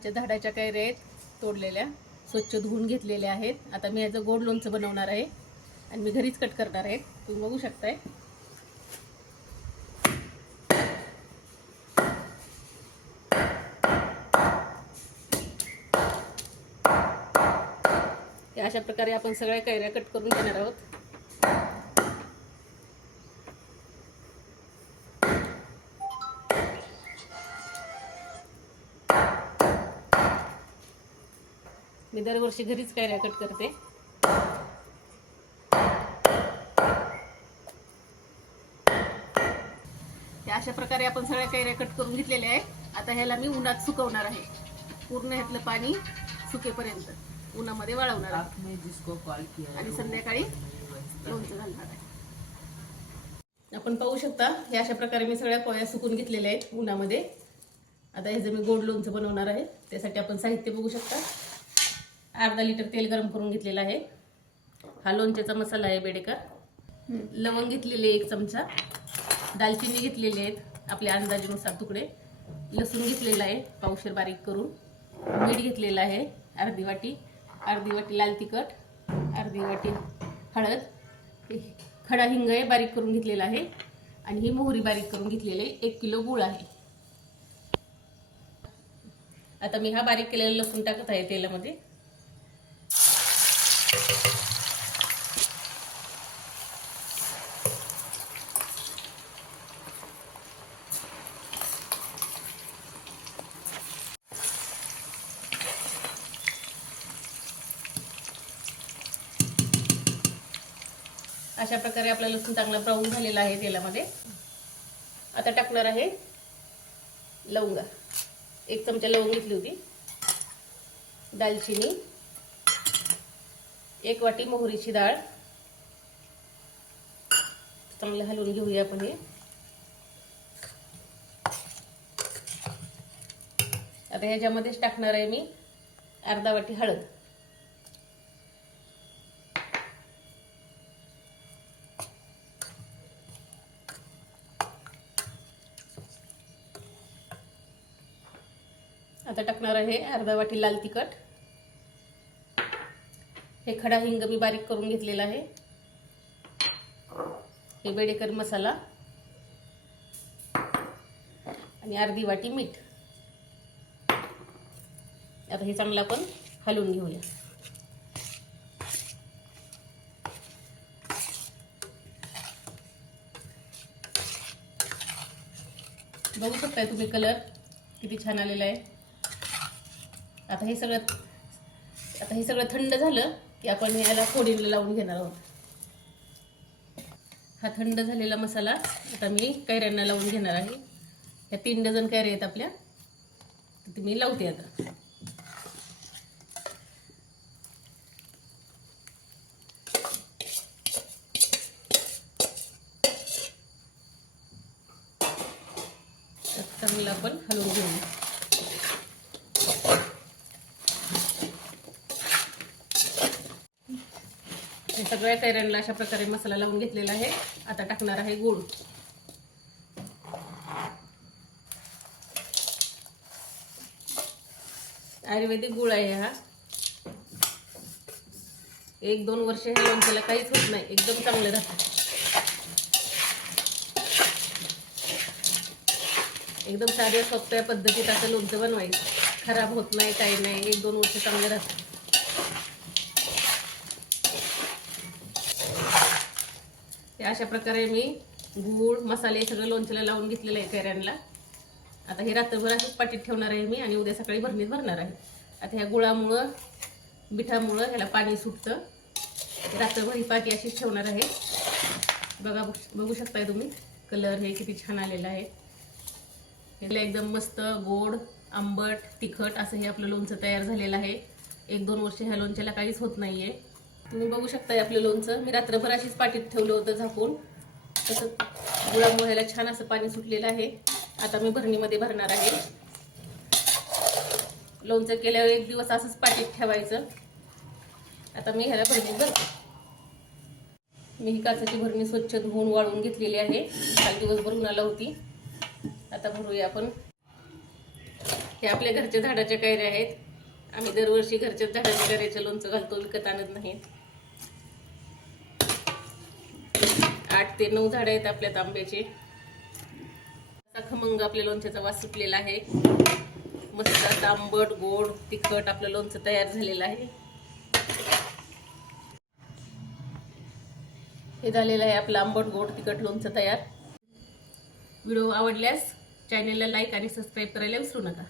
आमच्या झाडाच्या कैऱ्या आहेत तोडलेल्या स्वच्छ धुवून घेतलेल्या आहेत. आता मी याचं गोड लोणचं बनवणार आहे आणि मी घरीच कट करणार आहे. तुम्ही बघू शकताय. अशा प्रकारे आपण सगळ्या कैऱ्या कट करून घेणार आहोत. मी दरवर्षी घरीच कैऱ्या कट करते. अशा प्रकारे आपण सगळ्या कैऱ्या कट करून घेतलेल्या आहे आता ह्याला मी उन्हात सुकवणार आहे. पूर्ण ह्यातलं पाणी सुकेपर्यंत उन्हामध्ये वाळवणार आहे. आपने जिसको कॉल किया आणि संध्याकाळी लोणचं घालणार आहे. आपण पाहू शकता हे अशा प्रकारे मी सगळ्या पोळ्या सुकून घेतलेल्या आहेत उन्हामध्ये. आता ह्याचं मी गोड लोणचं बनवणार आहे त्यासाठी आपण साहित्य बघू शकता. अर्धा लिटर तेल गरम करून घेतलेलं आहे. हा लोणच्याचा मसाला आहे बेडेकर. लवंग घेतलेले एक चमचा. दालचिनी घेतलेली आहेत आपल्या अंदाजेनुसार तुकडे. लसूण घेतलेला आहे पावशेर बारीक करून. मीठ घेतलेलं आहे अर्धी वाटी. अर्धी वाटी लाल तिखट अर्धी वाटी हळद. हे खडा हिंग आहे बारीक करून घेतलेला आहे. आणि ही मोहरी बारीक करून घेतलेली आहे. एक किलो गूळ आहे. आता मी हा बारीक केलेला लसूण टाकत आहे तेलामध्ये. अशा प्रकारे आपला लसूण चांगला ब्राऊन झालेला आहे तेलामध्ये. आता टाकणार आहे लवंगा. एक चमचा लवंग घेतली होती. दालचिनी. एक वाटी मोहरीची डाळ. चांगलं हलवून घेऊया आपण हे. आता ह्याच्यामध्येच टाकणार आहे मी अर्धा वाटी हळद. आता टाकणार आहे अर्धा वाटी लाल तिखट. हे खडा हिंग मी बारीक करून घेतलेला आहे. हे बेडेकर मसाला. आणि अर्धी वाटी मीठ. आता हे चांगलं आपण हलवून घेऊया. बघू शकताय तुम्ही कलर किती छान आलेला आहे. आता हे सगळं आता हे सगळं थंड झालं. की आपण याला फोडीला लावून घेणार आहोत. हा थंड झालेला मसाला आता मी कैऱ्यांना लावून घेणार आहे. ह्या तीन डझन कैऱ्या आहेत आपल्या. तर ते मी लावते आता. चांगलं आपण हलवून घेऊया. सगळ्या कैऱ्यांना अशा प्रकारे मसाला लावून घेतलेला आहे. आता टाकणार आहे गूळ. आयुर्वेदिक गुळ आहे हा. एक दोन वर्ष हे लोणच्याला काहीच होत नाही. एकदम चांगलं राहतं. एकदम साध्या सोप्या पद्धतीत असं लोणचं बनवायचं. खराब होत नाही काही नाही. एक दोन वर्ष चांगले राहतात हे अशा प्रकारे मी गूळ मसाले सगळं लोणच्याला लावून घेतलेलं आहे कैऱ्यांना आता हे रात्रभर अशीच पाटीत ठेवणार आहे मी आणि उद्या सकाळी भरणीत भरणार आहे. आता ह्या गुळामुळं मिठामुळं ह्याला पाणी सुटतं. रात्रभर ही पाटी अशीच ठेवणार आहे. बघा बघू शकताय तुम्ही? कलर हे किती छान आलेला आहे. ह्याला एकदम मस्त गोड आंबट तिखट असं हे आपलं लोणचं तयार झालेलं आहे. एक दोन वर्ष ह्या लोणच्याला काहीच होत नाही आहे तुम्ही बघू शकताय आपलं लोणचं. मी रात्रभर अशीच पाटीत ठेवलं होतं झाकून. तसं गुळामुळे ह्याला छान असं पाणी सुटलेलं आहे. आता मी भरणीमध्ये भरणार आहे. लोणचं केल्यावर एक दिवस असंच पाटीत ठेवायचं. आता मी ह्याला भरणी भरते. मी ही काचाची भरणी स्वच्छ धुवून वाळून घेतलेली आहे. काल दिवसभर उन्हाला होती. आता भरूया आपण. हे आपल्या घरच्या झाडाच्या कैऱ्या आहेत. आम्ही दरवर्षी घरच्या झाडाच्या कैऱ्याचं लोणचं घालतो विकत आणत नाहीत. आठ ते नऊ झाडं आहेत आपल्यात आंब्याचे. खमंग आपल्या लोणच्याचा वास सुटलेला आहे. मस्त असं आंबट गोड तिखट आपलं लोणचं तयार झालेलं आहे. हे झालेलं आहे आपलं आंबट गोड तिखट लोणचं तयार. व्हिडिओ आवडल्यास चॅनेलला लाईक आणि सबस्क्राईब करायला विसरू नका.